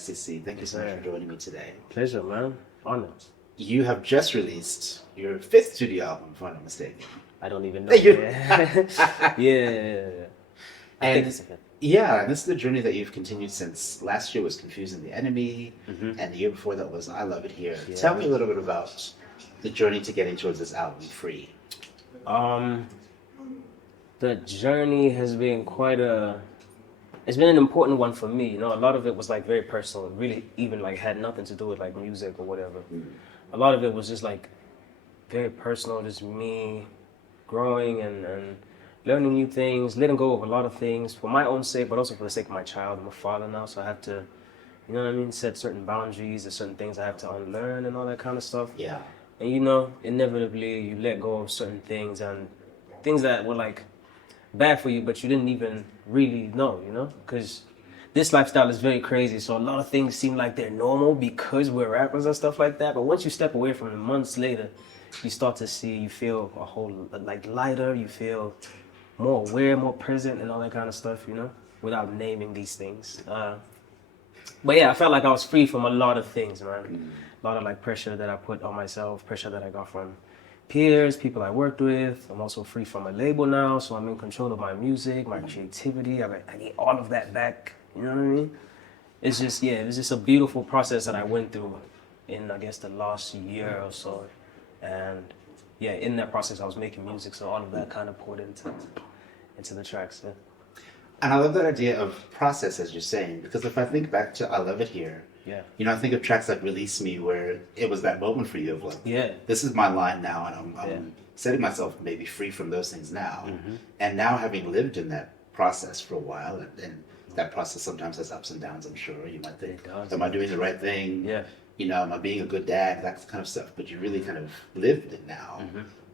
nice to see you. Thank you so much for joining me today. Pleasure, man. Honor. You have just released your 5th studio album, if I'm not mistaken. I don't even know. Yeah. And this is the journey that you've continued since last year was Confusing the Enemy, and the year before that was I Love It Here. Yeah. Tell me a little bit about the journey to getting towards this album, Free. The journey has been it's been an important one for me. You know, a lot of it was like very personal. It really even like had nothing to do with like music or whatever. A lot of it was just like very personal, just me growing and learning new things, letting go of a lot of things for my own sake, but also for the sake of my child. I'm a father now, so I have to, you know what I mean, set certain boundaries. There's certain things I have to unlearn and all that kind of stuff. Yeah. And you know, inevitably you let go of certain things and things that were like bad for you, but you didn't even really know, you know? Because this lifestyle is very crazy, so a lot of things seem like they're normal because we're rappers and stuff like that, but once you step away from it months later, you start to see, you feel a whole, like, lighter, you feel more aware, more present, and all that kind of stuff, you know, without naming these things. But yeah, I felt like I was free from a lot of things, man. A lot of like pressure that I put on myself, pressure that I got from peers, people I worked with. I'm also free from a label now, so I'm in control of my music, my creativity. I need all of that back, you know what I mean? It's just, yeah, it was just a beautiful process that I went through in, I guess, the last year or so. And yeah, in that process, I was making music, so all of that kind of poured into the tracks. Yeah. And I love that idea of process, as you're saying, because if I think back to I Love It Here, you know, I think of tracks like Release Me, where it was that moment for you of like, this is my line now, and I'm setting myself maybe free from those things now. And now having lived in that process for a while, and that process sometimes has ups and downs, I'm sure. You might think, am I doing the right thing? Yeah. You know, am I being a good dad? That kind of stuff. But you really kind of lived it now.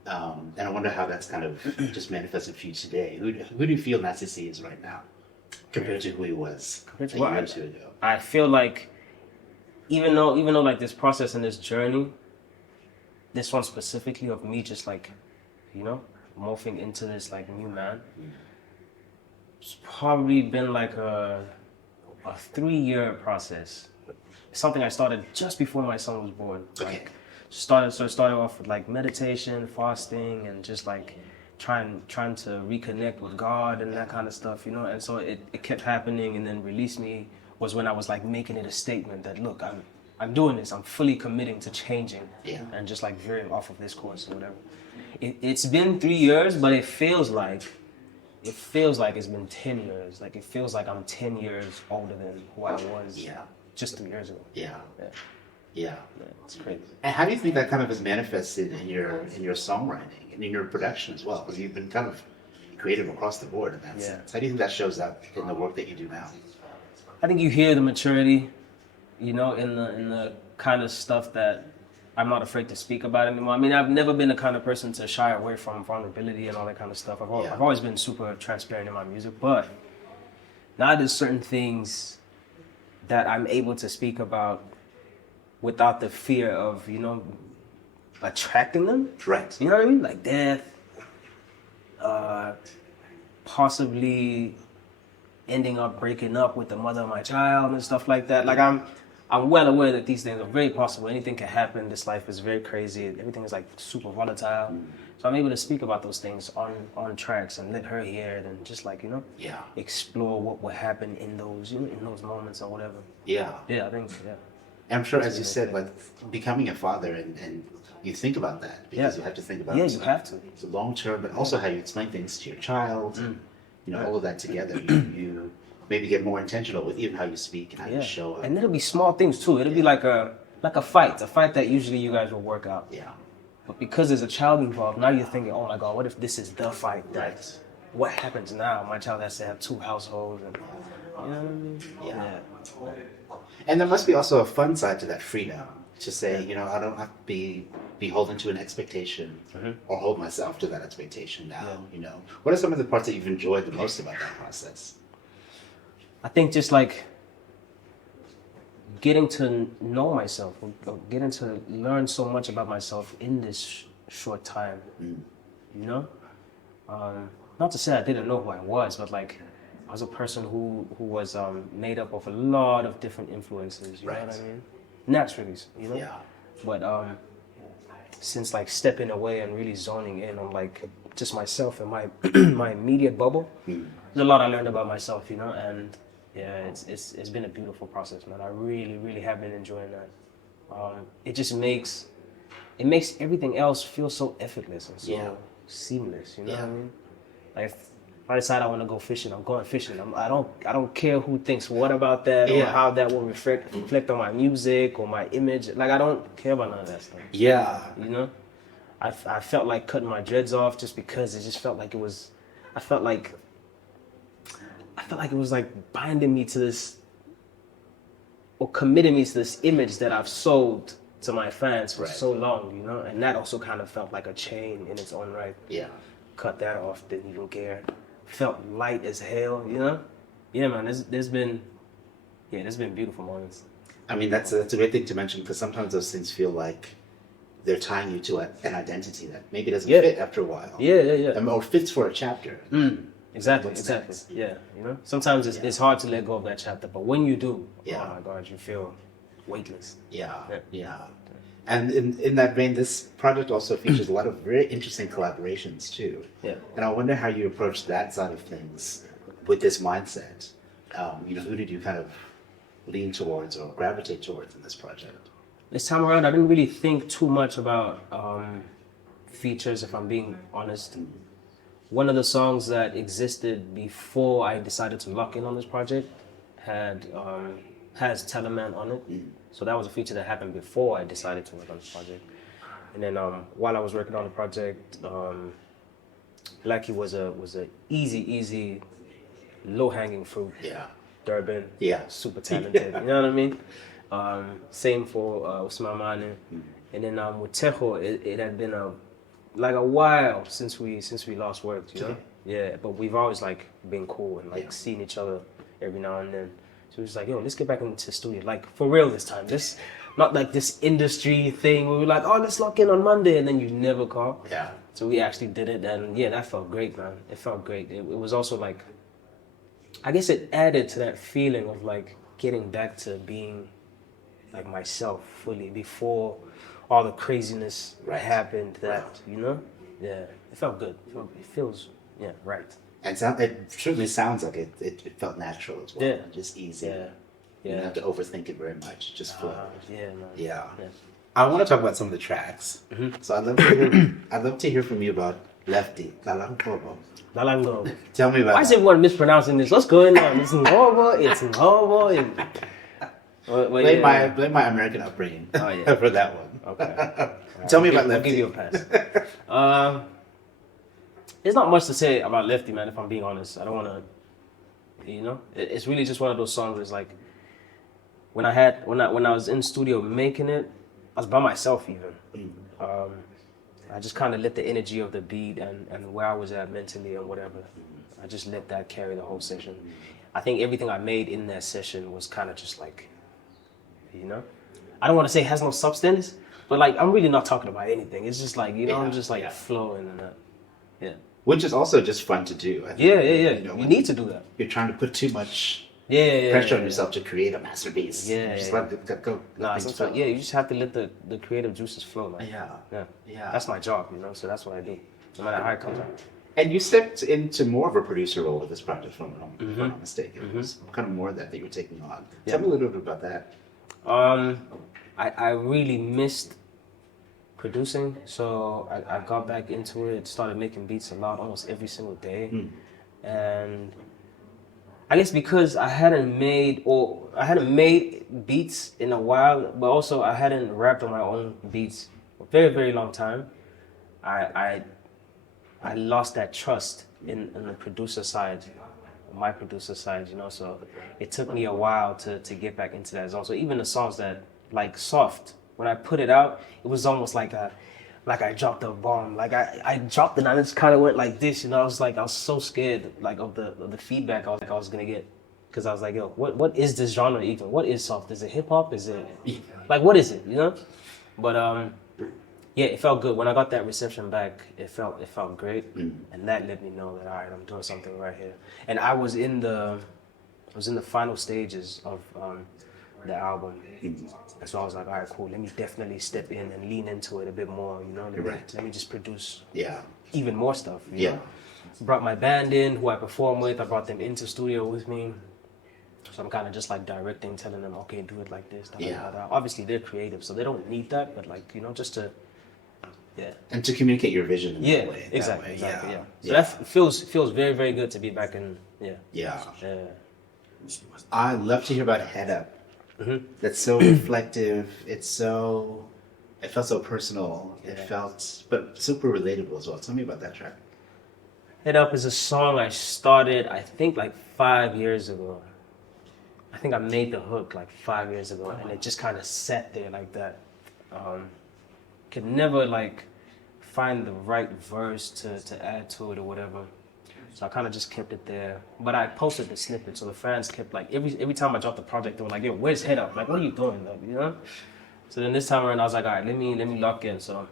And I wonder how that's kind of just manifested for you today. Who do you feel Nassisi is right now compared to who he was a year or two ago? I feel like even though like this process and this journey, this one specifically of me just like, you know, morphing into this like new man, it's probably been like a 3-year process. Something I started just before my son was born. Like, started off with like meditation, fasting, and just like trying to reconnect with God and that kind of stuff, you know. And so it kept happening, and then Release Me was when I was like making it a statement that, look, I'm doing this. I'm fully committing to changing, and just like veering off of this course or whatever. It's been 3 years, but it feels like it's been 10 years. Like it feels like I'm 10 years older than who I was just 3 years ago. Yeah, it's crazy. And how do you think that kind of is manifested in your songwriting and in your production as well? Because you've been kind of creative across the board in that sense. How do you think that shows up in the work that you do now? I think you hear the maturity, you know, in the kind of stuff that I'm not afraid to speak about anymore. I mean, I've never been the kind of person to shy away from vulnerability and all that kind of stuff. I've always been super transparent in my music, but now there's certain things that I'm able to speak about without the fear of, you know, attracting them. Right. You know what I mean? Like death, possibly ending up breaking up with the mother of my child and stuff like that. Like I'm well aware that these things are very possible. Anything can happen. This life is very crazy. Everything is like super volatile. So I'm able to speak about those things on tracks and let her hear it and just like, you know, explore what would happen in those, you know, in those moments or whatever. Yeah, I think, And I'm sure, as you said, like becoming a father, and you think about that because you have to think about you have to. It's a long term, but also how you explain things to your child, you know, all of that together. You maybe get more intentional with even how you speak and how you show up. And it'll be small things too. It'll be like a fight that usually you guys will work out. Yeah. But because there's a child involved, now you're thinking, oh my God, what if this is the fight? What happens now? My child has to have 2 households, and you know what I mean? Yeah. And there must be also a fun side to that freedom to say, you know, I don't have to be beholden to an expectation or hold myself to that expectation now. You know, what are some of the parts that you've enjoyed the most about that process? I think just like getting to know myself, getting to learn so much about myself in this short time, you know? Not to say I didn't know who I was, but like I was a person who was made up of a lot of different influences. You know what I mean? Naturally, you know. Yeah. But since like stepping away and really zoning in on like just myself and my my immediate bubble, there's a lot I learned about myself, you know, and yeah, it's been a beautiful process, man. I really have been enjoying that. It just makes everything else feel so effortless and so seamless, you know what I mean? Like if I decide I want to go fishing, I'm going fishing. I don't care who thinks what about that or how that will reflect on my music or my image. Like I don't care about none of that stuff. Yeah. You know? I felt like cutting my dreads off just because it just felt like it was I felt like it was like binding me to this or committing me to this image that I've sold to my fans for so long, you know? And that also kind of felt like a chain in its own right. Yeah. Cut that off, didn't even care. Felt light as hell, you know? Yeah, man, there's been beautiful moments. I mean, that's a great thing to mention because sometimes those things feel like they're tying you to an identity that maybe doesn't fit after a while. Yeah. Or fits for a chapter. Exactly. Yeah, you know? Sometimes it's hard to let go of that chapter, but when you do, oh my God, you feel weightless. Yeah. And in that vein, this project also features a lot of very interesting collaborations too. Yeah. And I wonder how you approach that side of things with this mindset. You know, who did you kind of lean towards or gravitate towards in this project? This time around, I didn't really think too much about features, if I'm being honest. One of the songs that existed before I decided to lock in on this project has Teleman on it. So that was a feature that happened before I decided to work on this project. And then while I was working on the project, Lucky was a easy, low-hanging fruit. Yeah. Durban. Yeah. Super talented. You know what I mean? Same for Usman Mane. And then with Tejo, it had been a while since we last worked, you know? Yeah, but we've always like been cool and like seeing each other every now and then. So it was like, yo, let's get back into the studio, like for real this time. Just not like this industry thing where we're like, oh, let's lock in on Monday, and then you never call. Yeah. So we actually did it, and yeah, that felt great, man. It felt great. It was also like, I guess it added to that feeling of like getting back to being like myself fully before all the craziness happened. That you know, yeah, it felt good. It feels right. And it certainly sounds like it felt natural as well. Yeah. Just easy. Yeah. You don't have to overthink it very much. Just flow. Yeah. I want to talk about some of the tracks. So I'd love to hear from you about Lefty, Lalangobo. Tell me about Why is everyone mispronouncing this? What's going on? It's Ngobo. Blame my American upbringing for that one. Okay. Tell me about Lefty. I'll give you a pass. There's not much to say about Lefty, man, if I'm being honest. I don't want to, you know? It's really just one of those songs where it's like, when I was in studio making it, I was by myself even. I just kind of let the energy of the beat and where I was at mentally and whatever, I just let that carry the whole session. I think everything I made in that session was kind of just like, you know? I don't want to say it has no substance, but like, I'm really not talking about anything. It's just like, you know, I'm just like flowing and that. Yeah. Which is also just fun to do. I think, you know, you need to do that. You're trying to put too much pressure on yourself to create a masterpiece. Just let it go. You just have to let the creative juices flow. Like. Yeah. That's my job, you know, so that's what I do, no matter how it comes out. And you stepped into more of a producer role with this project, if I'm not mistaken. It was kind of more of that you were taking on. Tell me a little bit about that. I really missed producing, so I got back into it, started making beats a lot, almost every single day. And I guess because I hadn't made beats in a while, but also I hadn't rapped on my own beats for a very, very long time, I lost that trust in the producer side, my producer side, you know, so it took me a while to get back into that zone. So even the songs that, like Soft, when I put it out, it was almost like I dropped a bomb. Like I dropped it and I just kind of went like this, you know. I was so scared like of the feedback I was gonna get, because I was like, yo, what is this genre even? What is Soft? Is it hip hop? Is it like what is it? You know? But Yeah, it felt good. When I got that reception back, it felt great, and that let me know that all right, I'm doing something right here. And I was in the final stages of the album, and so I was like, all right, cool. Let me definitely step in and lean into it a bit more. You know, let me just produce even more stuff. You know? Brought my band in, who I perform with. I brought them into studio with me. So I'm kind of just like directing, telling them, okay, do it like this. Obviously, they're creative, so they don't need that, but like, you know, just to, and to communicate your vision in that way. Exactly. So that feels very, very good to be back in, I love to hear about Head Up. That's so reflective. It felt so personal. It felt, but super relatable as well. Tell me about that track. Head Up is a song I started, I think, like 5 years ago. I think I made the hook like 5 years ago, and it just kind of sat there like that. Could never like find the right verse to add to it or whatever. So I kind of just kept it there. But I posted the snippet, so the fans kept like, every time I dropped the project, they were like, yo, where's Head Up? Like, what are you doing, like, you know? So then this time around, I was like, all right, let me lock in. So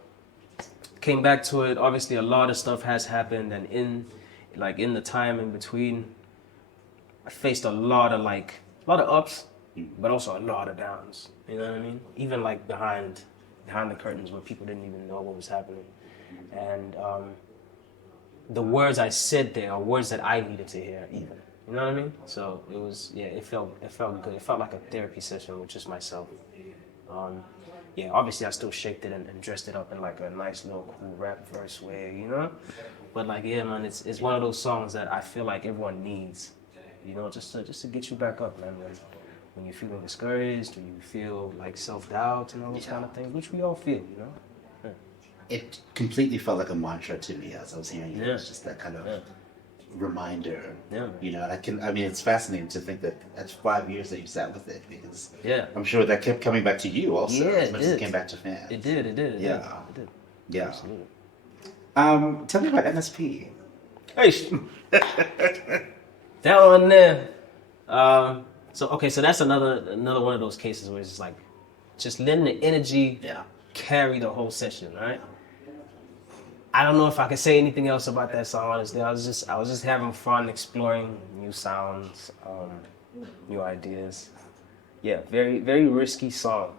came back to it. Obviously, a lot of stuff has happened, and in the time in between, I faced a lot of ups, but also a lot of downs. You know what I mean? Even like behind the curtains where people didn't even know what was happening. And the words I said there are words that I needed to hear even. You know what I mean? So it was, it felt good. It felt like a therapy session with just myself. Obviously I still shaped it and dressed it up in like a nice little cool rap verse way, you know? But like, man, it's one of those songs that I feel like everyone needs, you know, just to get you back up, man. When you're feeling discouraged, when you feel like self-doubt and all those kind of things, which we all feel, you know? It completely felt like a mantra to me as I was hearing it. It's just that kind of reminder. You know, it's fascinating to think that that's 5 years that you sat with it, because I'm sure that kept coming back to you also as much as it came back to fans. It did. Yeah. Absolutely. Tell me about MSP. Hey, that one there. So that's another one of those cases where it's just like, just letting the energy carry the whole session, right? I don't know if I can say anything else about that song, honestly. I was just having fun exploring new sounds, new ideas. Yeah, very, very risky song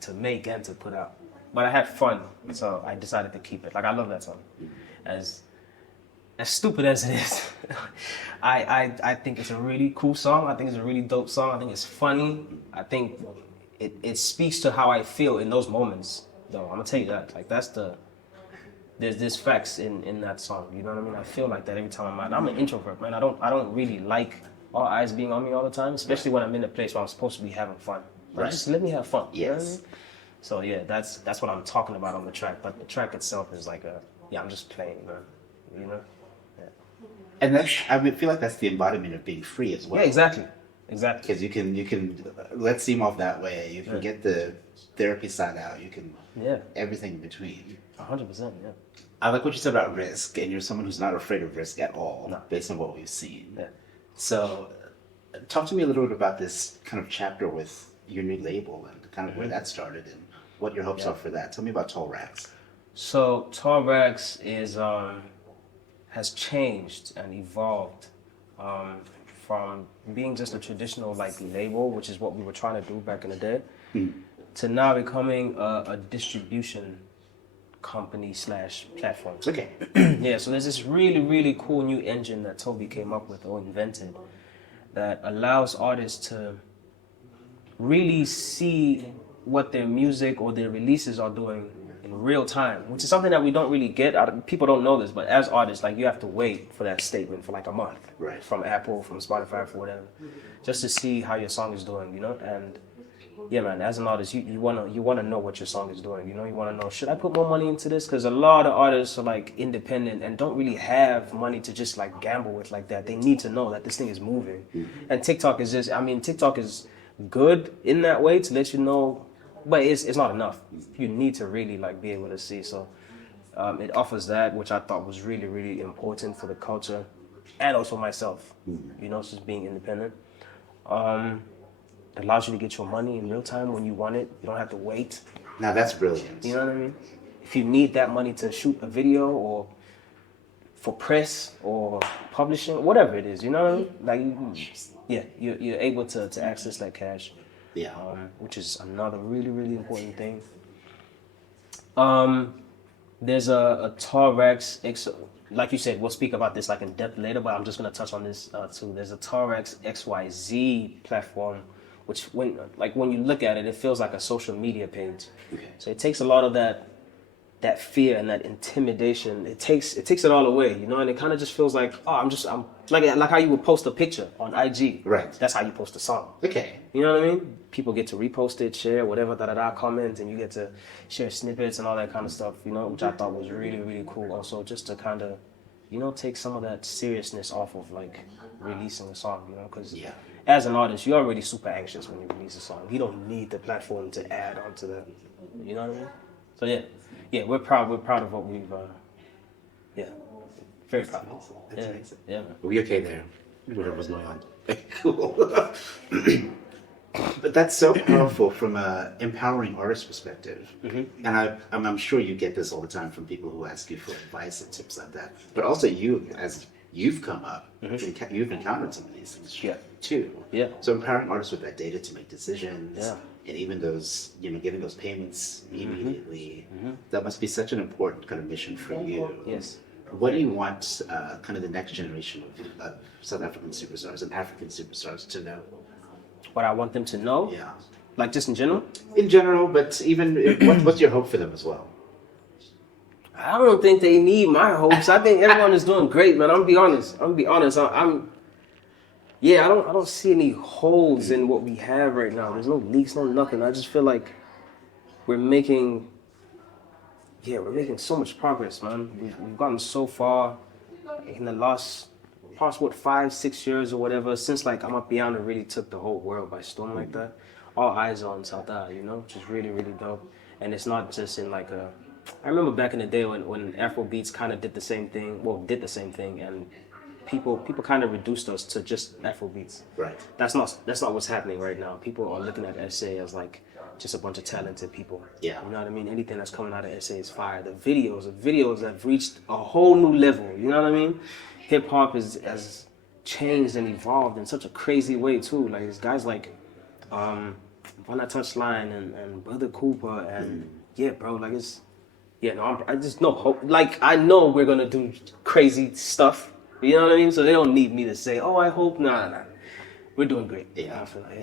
to make and to put out. But I had fun, so I decided to keep it. Like, I love that song. As stupid as it is, I think it's a really cool song. I think it's a really dope song. I think it's funny. I think it speaks to how I feel in those moments, though. I'm gonna tell you that. Like, there's facts in that song. You know what I mean? I feel like that every time I'm out. I'm an introvert, man. I don't really like all eyes being on me all the time, especially when I'm in a place where I'm supposed to be having fun. Like, just let me have fun. You know what I mean? So that's what I'm talking about on the track. But the track itself is like I'm just playing, man. You know? And I feel like that's the embodiment of being free as well. Yeah, exactly. Because you can let steam off that way. You can get the therapy side out. You can everything in between. 100%. Yeah. I like what you said about risk, and you're someone who's not afraid of risk at all, based on what we've seen. Yeah. So, talk to me a little bit about this kind of chapter with your new label and kind of where that started and what your hopes are for that. Tell me about Tall Rags. So Tall Rags has changed and evolved from being just a traditional like label, which is what we were trying to do back in the day, to now becoming a distribution company / platform. Okay. So there's this really, really cool new engine that Toby came up with or invented that allows artists to really see what their music or their releases are doing in real time, which is something that we don't really get. People don't know this, but as artists, like, you have to wait for that statement for like a month, right? From Apple, from Spotify, for whatever, just to see how your song is doing, you know. And yeah, man, as an artist, you wanna know what your song is doing, you know. You wanna know, should I put more money into this? Because a lot of artists are like independent and don't really have money to just like gamble with like that. They need to know that this thing is moving. And TikTok is good in that way to let you know. But it's not enough. You need to really like be able to see. So it offers that, which I thought was really, really important for the culture and also myself. You know, just being independent. It allows you to get your money in real time when you want it. You don't have to wait. Now that's brilliant. You know what I mean? if you need that money to shoot a video or for press or publishing, whatever it is, you know what I mean? Like, yeah, you're able to access that cash. Yeah. Which is another really, really important thing. There's a Torres, like you said, we'll speak about this like in depth later, but I'm just gonna touch on this too. There's a Torres XYZ platform, which when you look at it, it feels like a social media page. Okay. So it takes a lot of that fear and that intimidation. It takes it all away, you know, and it kind of just feels like, oh, I'm like how you would post a picture on IG. Right. That's how you post a song. Okay. You know what I mean? People get to repost it, share, whatever, comment, and you get to share snippets and all that kind of stuff, you know, which I thought was really, really cool. Also, just to kind of, you know, take some of that seriousness off of like releasing a song, you know, because as an artist, you're already super anxious when you release a song. You don't need the platform to add onto that. You know what I mean? So yeah, we're proud of what we've, very proud. That's amazing. Yeah. Were we okay there? Whatever was going on. Cool. But that's so powerful from an empowering artist perspective. Mm-hmm. And I'm sure you get this all the time from people who ask you for advice and tips like that. But also you, as you've come up, mm-hmm. you've encountered some of these things too. Yeah. So empowering artists with that data to make decisions. Yeah. And even those, you know, getting those payments immediately, mm-hmm. that must be such an important kind of mission for you. Yes. What do you want kind of the next generation of South African superstars and African superstars to know? What I want them to know? Yeah. Like just in general? In general, but even what's your hope for them as well? I don't think they need my hopes. I think everyone is doing great, man. I'm gonna be honest. I don't see any holes in what we have right now. There's no leaks, no nothing. I just feel like we're making so much progress, man. We've gotten so far in the past 5-6 years or whatever, since like Amapiano really took the whole world by storm like that. All eyes on South Africa, you know, which is really, really dope. And it's not just in like I remember back in the day when Afrobeats kind of did the same thing, and people kind of reduced us to just Afrobeats. Right. That's not what's happening right now. People are looking at SA as like just a bunch of talented people. Yeah. You know what I mean? Anything that's coming out of SA is fire. The videos have reached a whole new level. You know what I mean? Hip hop has changed and evolved in such a crazy way too. Like it's guys like On That Touchline and Brother Cooper and bro, like it's I just know hope. Like I know we're gonna do crazy stuff. You know what I mean? So they don't need me to say, oh, I hope nah. We're doing great. Yeah. I feel like,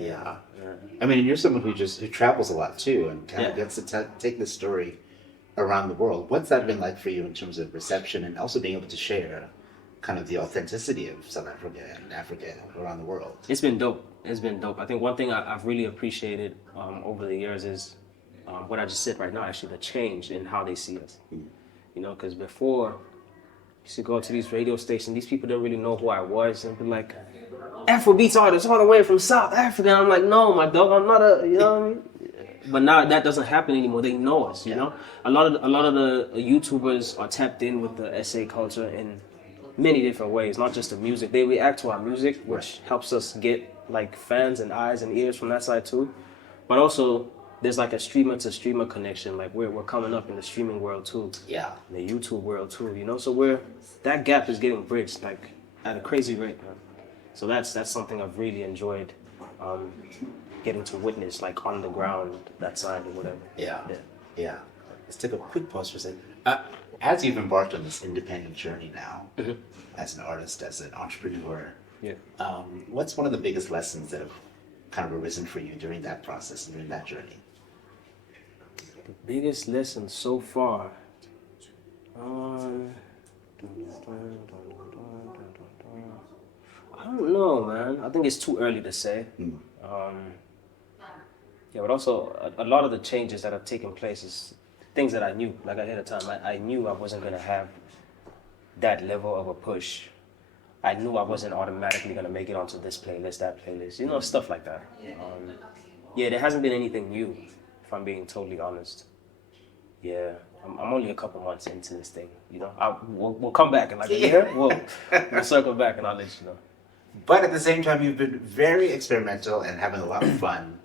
I mean, you're someone who travels a lot too, and kind of gets to take this story around the world. What's that been like for you in terms of reception and also being able to share kind of the authenticity of South Africa and Africa around the world? It's been dope. I think one thing I've really appreciated over the years is what I just said right now, actually, the change in how they see us. You know, because before, I used to go to these radio stations, these people didn't really know who I was, and be like, Afrobeats artist all the way from South Africa. And I'm like, no, my dog, I'm not you know what I mean? But now that doesn't happen anymore. They know us, you know? A lot of the YouTubers are tapped in with the SA culture in many different ways, not just the music. They react to our music, which helps us get like fans and eyes and ears from that side too. But also, there's like a streamer to streamer connection. Like we're coming up in the streaming world too. Yeah. In the YouTube world too, you know? So that gap is getting bridged like at a crazy rate, man. So that's something I've really enjoyed getting to witness, like on the ground, that side or whatever. Yeah. Let's take a quick pause for a second. As you've embarked on this independent journey now, as an artist, as an entrepreneur, what's one of the biggest lessons that have kind of arisen for you during that process and during that journey? The biggest lesson so far. I don't know, man. I think it's too early to say. But also a lot of the changes that have taken place is things that I knew, like ahead of time. I knew I wasn't going to have that level of a push. I knew I wasn't automatically going to make it onto this playlist, that playlist, you know, stuff like that. There hasn't been anything new, if I'm being totally honest. I'm only a couple months into this thing, you know. We'll come back in like a year. We'll circle back and I'll let you know. But at the same time, you've been very experimental and having a lot of fun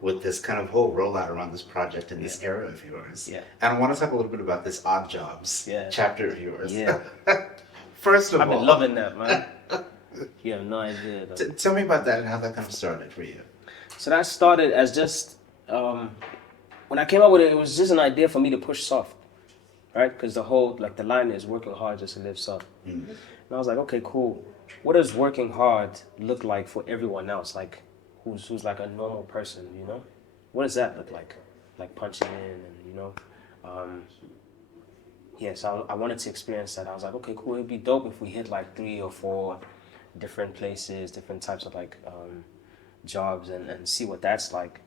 with this kind of whole rollout around this project and this era of yours. Yeah. And I want to talk a little bit about this Odd Jobs chapter of yours. Yeah. First of all, I've been loving that, man. You have no idea. Tell me about that and how that kind of started for you. So that started as just, when I came up with it, it was just an idea for me to push soft, right? Because the whole, like the line is working hard just to live soft. And I was like, okay, cool. What does working hard look like for everyone else? Like, who's like a normal person, you know? What does that look like? Like punching in and, you know? So I wanted to experience that. I was like, okay, cool. It'd be dope if we hit like 3 or 4 different places, different types of like jobs and see what that's like.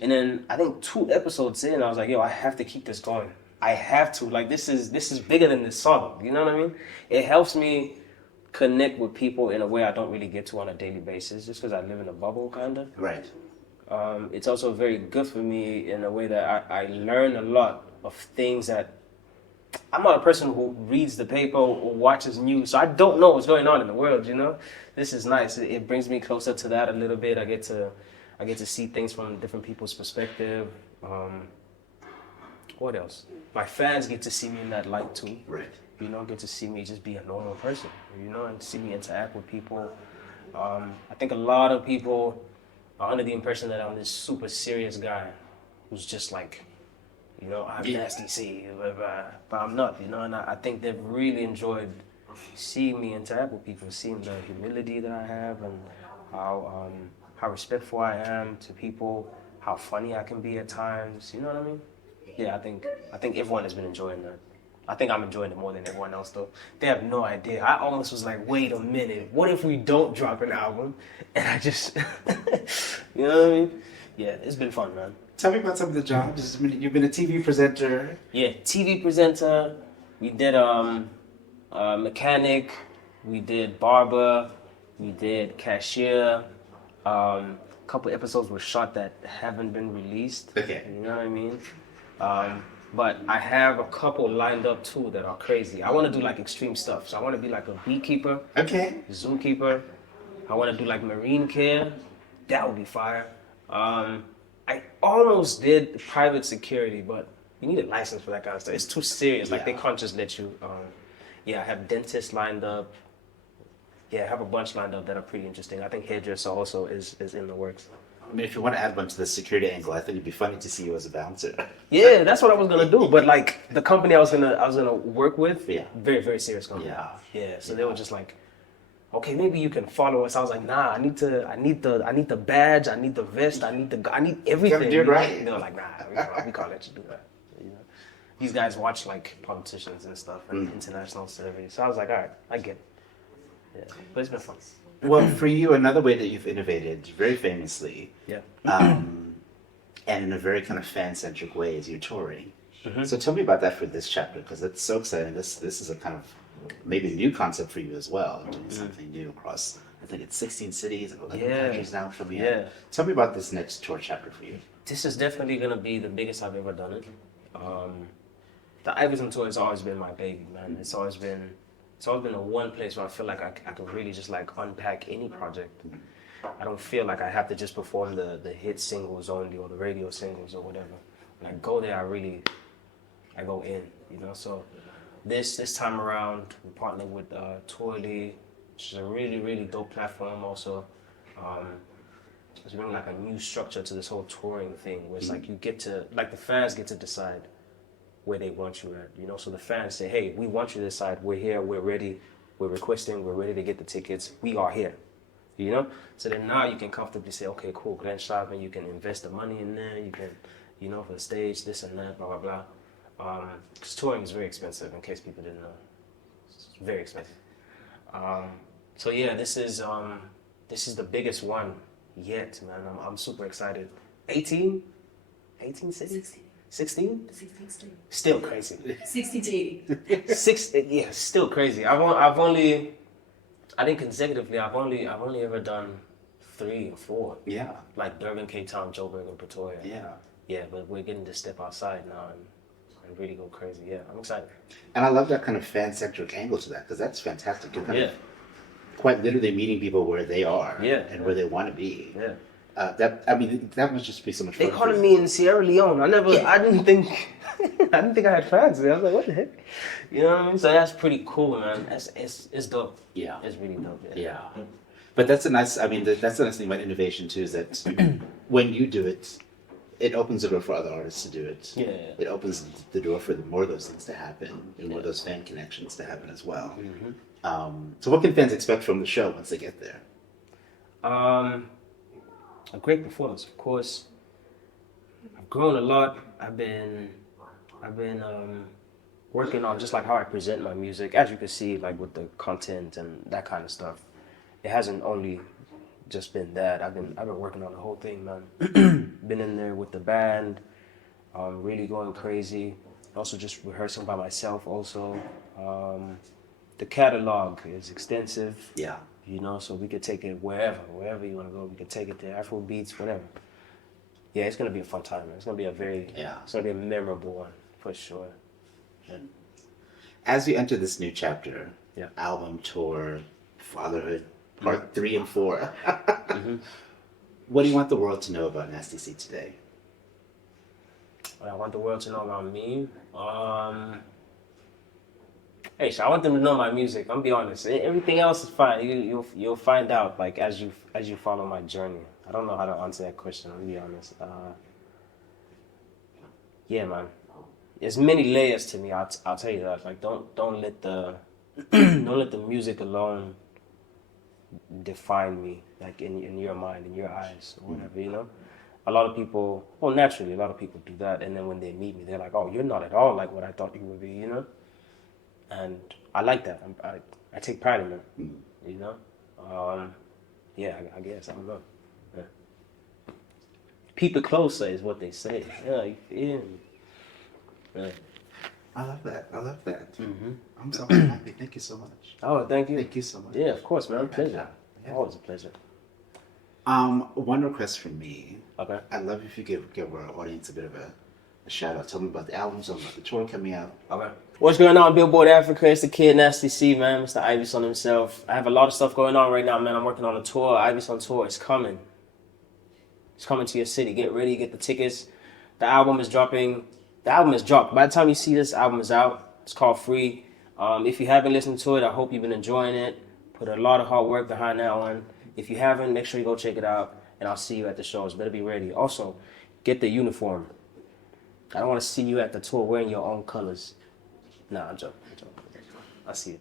And then I think 2 episodes in, I was like, yo, I have to keep this going. I have to. Like, this is bigger than this song. You know what I mean? It helps me connect with people in a way I don't really get to on a daily basis, just because I live in a bubble, kind of. Right. It's also very good for me in a way that I learn a lot of things that I'm not a person who reads the paper or watches news, so I don't know what's going on in the world, you know? This is nice. It brings me closer to that a little bit. I get to see things from different people's perspective. What else? My fans get to see me in that light too. Right. You know, get to see me just be a normal person, you know, and see me interact with people. I think a lot of people are under the impression that I'm this super serious guy who's just like, you know, I'm nasty C, but I'm not, you know, and I think they've really enjoyed seeing me interact with people, seeing the humility that I have and how respectful I am to people, how funny I can be at times, you know what I mean? Yeah, I think everyone has been enjoying that. I think I'm enjoying it more than everyone else, though. They have no idea. I almost was like, wait a minute, what if we don't drop an album? And I just, you know what I mean? Yeah, it's been fun, man. Tell me about some of the jobs. You've been a TV presenter. Yeah, TV presenter. We did mechanic. We did barber. We did cashier. A couple episodes were shot that haven't been released. Okay. You know what I mean? But I have a couple lined up too that are crazy. I want to do like extreme stuff. So I want to be like a beekeeper. Okay. Zookeeper. I want to do like marine care. That would be fire. I almost did private security, but you need a license for that kind of stuff. It's too serious. Like, they can't just let you. I have dentists lined up. Yeah, I have a bunch lined up that are pretty interesting. I think hairdresser also is in the works. I mean, if you want to add a bunch to the security angle, I think it'd be funny to see you as a bouncer. Yeah, that's what I was gonna do. But like the company I was gonna work with, very, very serious company. Yeah. So they were just like, okay, maybe you can follow us. I was like, nah, I need the badge, I need the vest, I need everything. You do it right. They were like, nah, we can't let you do that. You know? These guys watch like politicians and stuff and international celebrities. So I was like, all right, I get it. Yeah, but it's been fun. Well, for you, another way that you've innovated very famously, and in a very kind of fan-centric way, is you're touring. So tell me about that for this chapter, because it's so exciting. This is a kind of maybe new concept for you as well, doing something new across, I think it's 16 cities, 11 countries now from the end. Tell me about this next tour chapter for you. This is definitely going to be the biggest I've ever done it. The Ivyson Tour has always been my baby, man. It's always been the one place where I feel like I can really just like unpack any project. I don't feel like I have to just perform the hit singles only or the radio singles or whatever. When I go there, I go in, you know. So this time around, we partnered with Torres, which is a really, really dope platform also. It's bringing like a new structure to this whole touring thing, where it's like you get to, like the fans get to decide where they want you at, you know. So the fans say, hey, we want you to decide. We're here, we're ready, we're requesting, we're ready to get the tickets. We are here, you know. So then now you can comfortably say, okay, cool, Glenn Shopping, you can invest the money in there, you can, you know, for the stage, this and that, blah, blah, blah. Because touring is very expensive, in case people didn't know. It's very expensive. So yeah, this is the biggest one yet, man. I'm super excited. 18 cities? 16? 16 states. Still crazy. 60 to 80. Yeah, still crazy. I've only, I think consecutively, I've only ever done 3 or 4. Yeah. Like Durban, Cape Town, Joburg, and Pretoria. Yeah. Yeah, but we're getting to step outside now and really go crazy. Yeah, I'm excited. And I love that kind of fan-centric angle to that, because that's fantastic. You're kind of quite literally meeting people where they are and where they want to be. Yeah. That must just be so much fun. They calling me in Sierra Leone. I didn't think I had fans there. I was like, what the heck? You know what I mean? So that's pretty cool, man. It's dope. Yeah. It's really dope. Yeah. But that's a nice, that's the nice thing about innovation too, is that when you do it, it opens the door for other artists to do it. Yeah. It opens the door for more of those things to happen, and more of those fan connections to happen as well. So what can fans expect from the show once they get there? A great performance, of course. I've grown a lot. I've been working on just like how I present my music. As you can see, like with the content and that kind of stuff. It hasn't only just been that. I've been working on the whole thing, man. Been in there with the band, really going crazy. Also just rehearsing by myself also. The catalog is extensive. Yeah. You know, so we could take it wherever you want to go. We could take it there, Afro beats, whatever. Yeah, it's gonna be a fun time. Man. It's gonna be it's gonna be a memorable one for sure. Yeah. As we enter this new chapter, album, tour, fatherhood, part 3 and 4. What do you want the world to know about Nasty C today? What I want the world to know about me. Hey, so I want them to know my music. I'm gonna be honest. Everything else is fine. You'll find out like as you follow my journey. I don't know how to answer that question. I'm gonna be honest. Yeah, man. There's many layers to me. I'll tell you that. Like don't let the don't let the music alone define me. Like in your mind, in your eyes, or whatever. You know. A lot of people. Well, naturally, a lot of people do that, and then when they meet me, they're like, "Oh, you're not at all like what I thought you would be." You know. And I like that. I take pride in that, you know? Yeah, I guess. I don't know. Yeah. Keep it closer is what they say. Yeah, you feel me? Yeah. I love that. I'm so happy. Thank you so much. Oh, thank you. Thank you so much. Yeah, of course, man. Pleasure. Yeah. Always a pleasure. One request from me. Okay. I'd love if you give our audience a bit of a shout out. Tell them about the album, tell them about the tour coming out. Okay. What's going on, Billboard Africa? It's the kid Nasty C, man. Mr. Ivyson himself. I have a lot of stuff going on right now, man. I'm working on a tour. Ivyson Tour is coming. It's coming to your city. Get ready, get the tickets. The album is dropping. The album is dropped. By the time you see this, album is out. It's called Free. If you haven't listened to it, I hope you've been enjoying it. Put a lot of hard work behind that one. If you haven't, make sure you go check it out. And I'll see you at the shows. Better be ready. Also, get the uniform. I don't want to see you at the tour wearing your own colors. Nah, I'm joking. I'll see you.